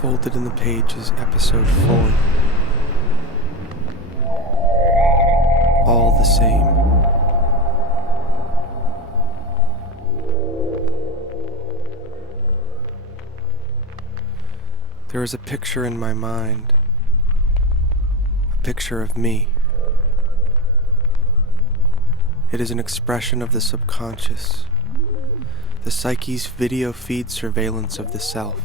Folded in the page is episode 4. All the same. There is a picture in my mind, a picture of me. It is an expression of the subconscious, the psyche's video feed surveillance of the self.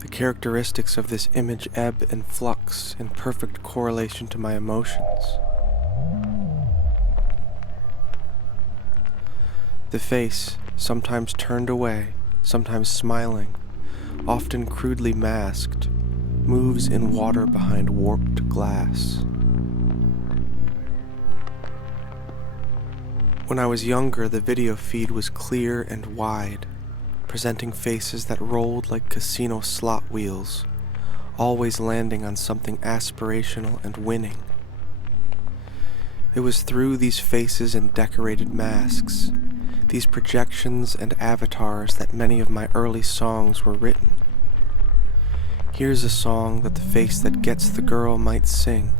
The characteristics of this image ebb and flux in perfect correlation to my emotions. The face, sometimes turned away, sometimes smiling, often crudely masked, moves in water behind warped glass. When I was younger, the video feed was clear and wide, presenting faces that rolled like casino slot wheels, always landing on something aspirational and winning. It was through these faces and decorated masks, these projections and avatars, that many of my early songs were written. Here's a song that the face that gets the girl might sing.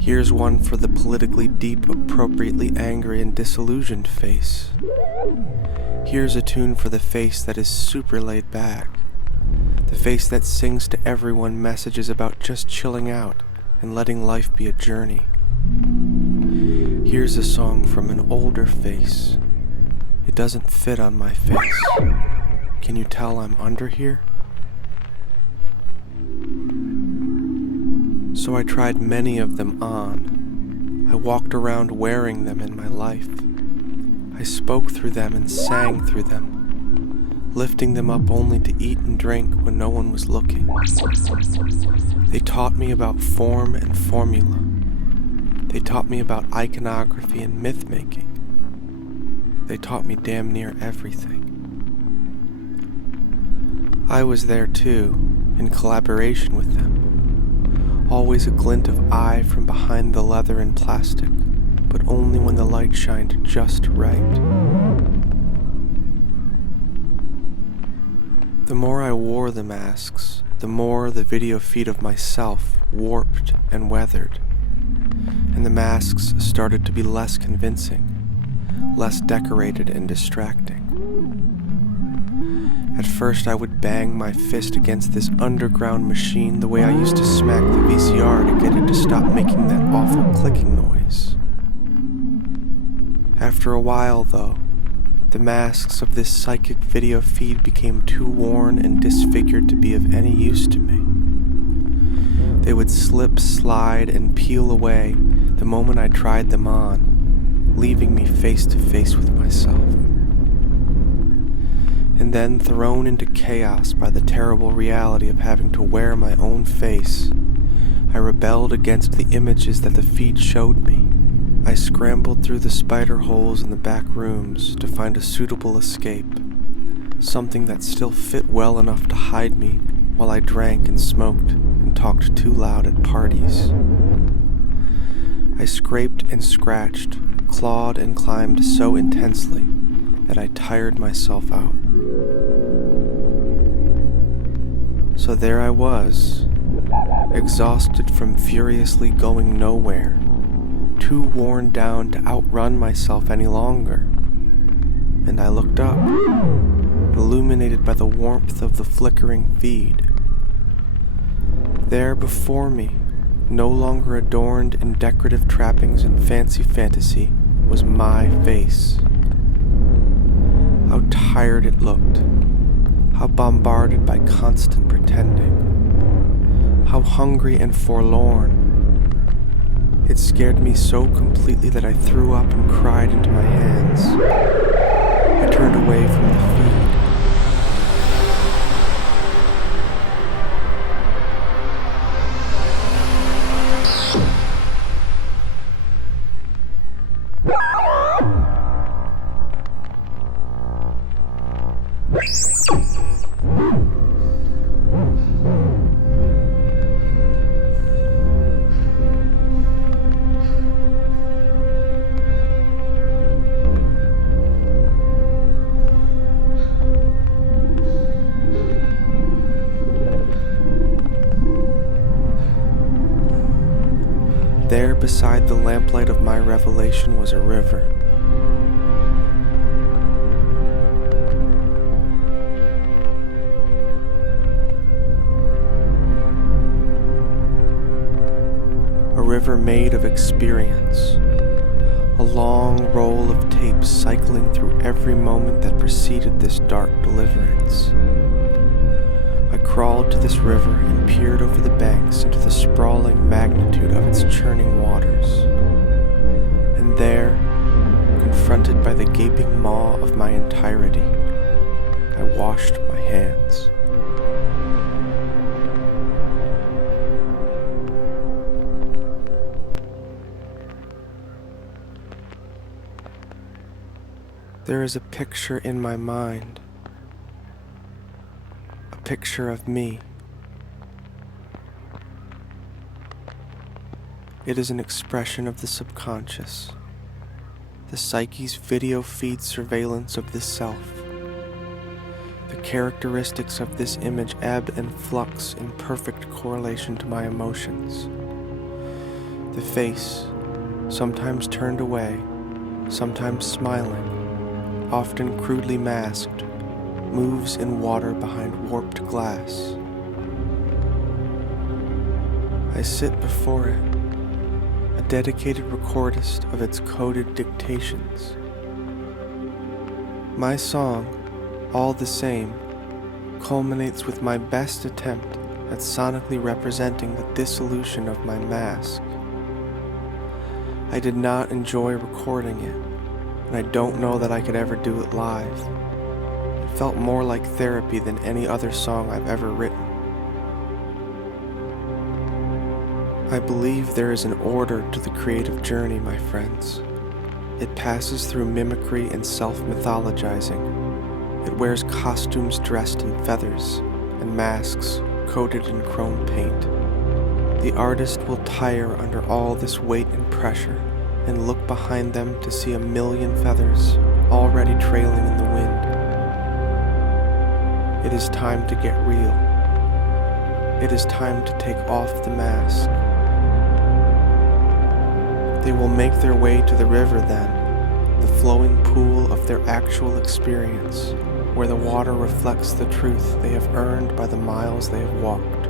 Here's one for the politically deep, appropriately angry and disillusioned face. Here's a tune for the face that is super laid back, the face that sings to everyone messages about just chilling out and letting life be a journey. Here's a song from an older face. It doesn't fit on my face. Can you tell I'm under here? So I tried many of them on. I walked around wearing them in my life. I spoke through them and sang through them, lifting them up only to eat and drink when no one was looking. They taught me about form and formula. They taught me about iconography and myth-making. They taught me damn near everything. I was there too, in collaboration with them. Always a glint of eye from behind the leather and plastic, but only when the light shined just right. The more I wore the masks, the more the video feed of myself warped and weathered, and the masks started to be less convincing, less decorated and distracting. At first I would bang my fist against this underground machine the way I used to smack the VCR to get it to stop making that awful clicking noise. After a while, though, the masks of this psychic video feed became too worn and disfigured to be of any use to me. They would slip, slide, and peel away the moment I tried them on, leaving me face to face with myself. And then, thrown into chaos by the terrible reality of having to wear my own face, I rebelled against the images that the feed showed me. I scrambled through the spider holes in the back rooms to find a suitable escape, something that still fit well enough to hide me while I drank and smoked and talked too loud at parties. I scraped and scratched, clawed and climbed so intensely that I tired myself out. So there I was, exhausted from furiously going nowhere, too worn down to outrun myself any longer. And I looked up, illuminated by the warmth of the flickering feed. There before me, no longer adorned in decorative trappings and fancy fantasy, was my face. How tired it looked. How bombarded by constant pretending. How hungry and forlorn. It scared me so completely that I threw up and cried into my hands. I turned away from the feed. beside the lamplight of my revelation was a river. A river made of experience, a long roll of tapes cycling through every moment that preceded this dark deliverance. I crawled to this river and peered over the banks into the sprawling magnitude of its churning waters. And there, confronted by the gaping maw of my entirety, I washed my hands. There is a picture in my mind, a picture of me. It is an expression of the subconscious, the psyche's video feed surveillance of the self. The characteristics of this image ebb and flux in perfect correlation to my emotions. The face, sometimes turned away, sometimes smiling, often crudely masked, moves in water behind warped glass. I sit before it, a dedicated recordist of its coded dictations. My song, all the same, culminates with my best attempt at sonically representing the dissolution of my mask. I did not enjoy recording it, and I don't know that I could ever do it live. It felt more like therapy than any other song I've ever written. I believe there is an order to the creative journey, my friends. It passes through mimicry and self-mythologizing. It wears costumes dressed in feathers and masks coated in chrome paint. The artist will tire under all this weight and pressure and look behind them to see a million feathers already trailing in the wind. It is time to get real. It is time to take off the mask. They will make their way to the river then, the flowing pool of their actual experience, where the water reflects the truth they have earned by the miles they have walked.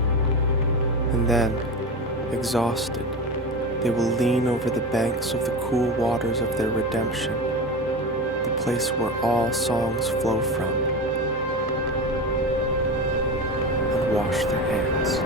And then, exhausted, they will lean over the banks of the cool waters of their redemption, the place where all songs flow from, and wash their hands.